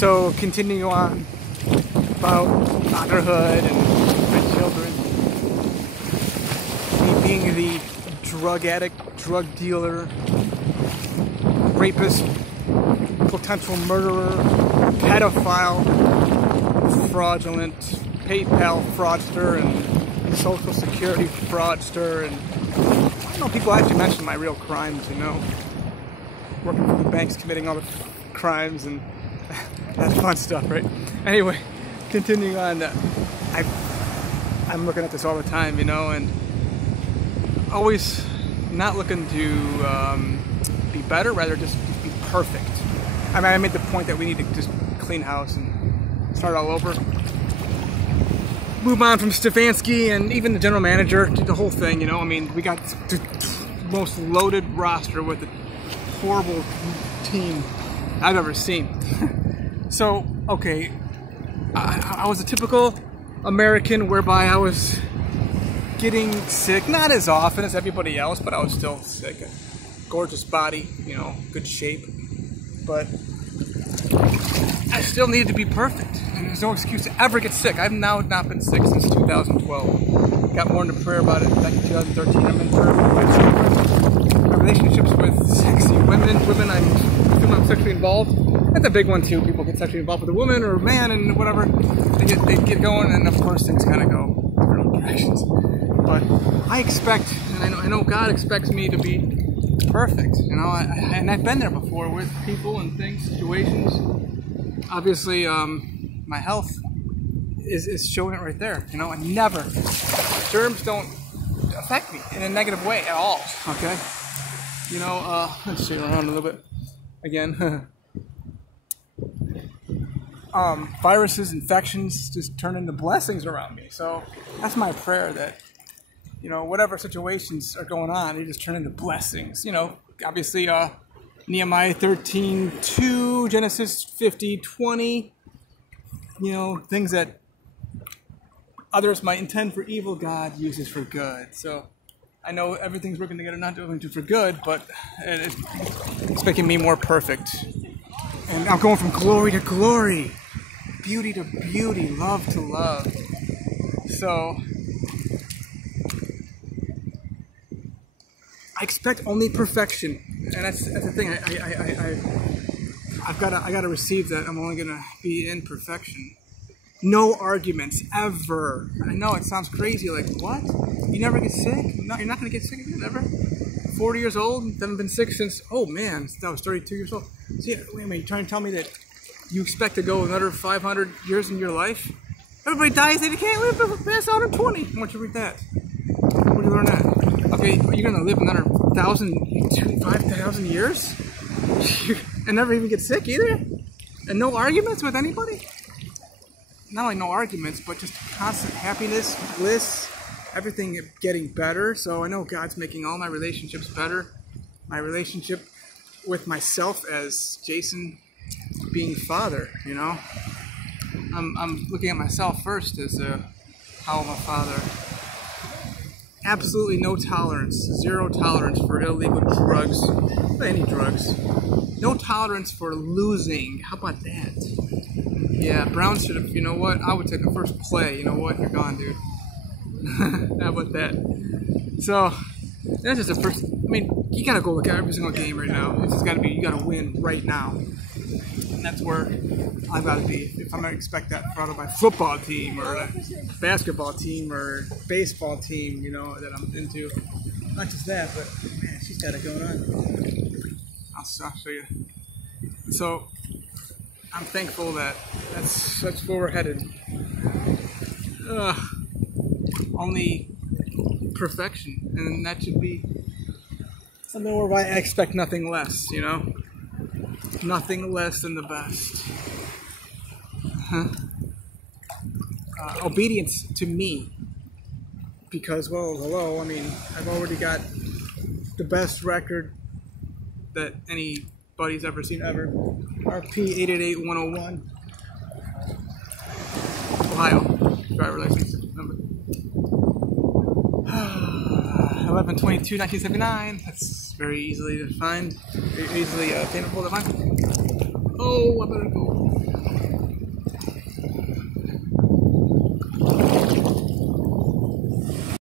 So continue on about fatherhood and my children. Me being the drug addict, drug dealer, rapist, potential murderer, pedophile, fraudulent, PayPal fraudster, and Social Security fraudster, and I don't know, people actually mention my real crimes, you know. Working for the banks, committing all the crimes, and that's fun stuff, right? Anyway, continuing on, I'm looking at this all the time, you know, and always not looking to be better, rather just be perfect. I mean, I made the point that we need to just clean house and start all over. Move on from Stefanski and even the general manager, the whole thing, you know. I mean, we got the most loaded roster with a horrible team I've ever seen. So, okay, I was a typical American whereby I was getting sick, not as often as everybody else, but I was still sick. A gorgeous body, you know, good shape, but I still needed to be perfect, and there's no excuse to ever get sick. I've now not been sick since 2012. Got more into prayer about it back in 2013. I'm in prayer with my children, my relationships with sexy women I'm sexually involved. That's a big one too. People get sexually involved with a woman or a man and whatever. They get going, and of course things kind of go different directions. But I expect, and I know God expects me to be perfect. You know, and I've been there before with people and things, situations. Obviously, my health is showing it right there. You know, and never, germs don't affect me in a negative way at all. Okay, you know, let's see around a little bit again. Viruses, infections just turn into blessings around me. So that's my prayer, that, you know, whatever situations are going on, they just turn into blessings. You know, obviously, Nehemiah 13:2, Genesis 50:20, you know, things that others might intend for evil, God uses for good. So I know everything's working together, not doing for good, but it's making me more perfect. And I'm going from glory to glory, beauty to beauty, love to love. So I expect only perfection, and that's the thing. I gotta receive that. I'm only gonna be in perfection. No arguments ever. I know it sounds crazy. Like, what? You never get sick? No, you're not gonna get sick again ever. 40 years old, haven't been sick since, oh man, I was 32 years old. So yeah, wait a minute, you're trying to tell me that you expect to go another 500 years in your life? Everybody dies, they can't live past 120. I want you to read that. Where do you learn that? Okay, you're gonna live another 5,000 years? And never even get sick either? And no arguments with anybody? Not only no arguments, but just constant happiness, bliss, everything getting better. So I know God's making all my relationships better. My relationship with myself as Jason being father, you know. I'm looking at myself first as how I'm a father. Absolutely no tolerance, zero tolerance for illegal drugs, any drugs. No tolerance for losing. How about that? Yeah, Brown should have, you know what? I would take the first play. You know what? You're gone, dude. How about that? So, that's just the first. I mean, you gotta go look at every single game right now. It's just gotta be, you gotta win right now. And that's where I've gotta be. If I'm gonna expect that from my football team or a basketball team or baseball team, you know, that I'm into. Not just that, but man, she's got it going on. I'll show you. So, I'm thankful that that's where we're headed. Only perfection, and that should be something where I expect nothing less, you know? Nothing less than the best. Obedience to me, because, well, hello, I mean, I've already got the best record that anybody's ever seen ever. RP 888101. Ohio. Driver license number. 11/22/1979. That's very easily to find. Very easily attainable to find. Oh, I better go.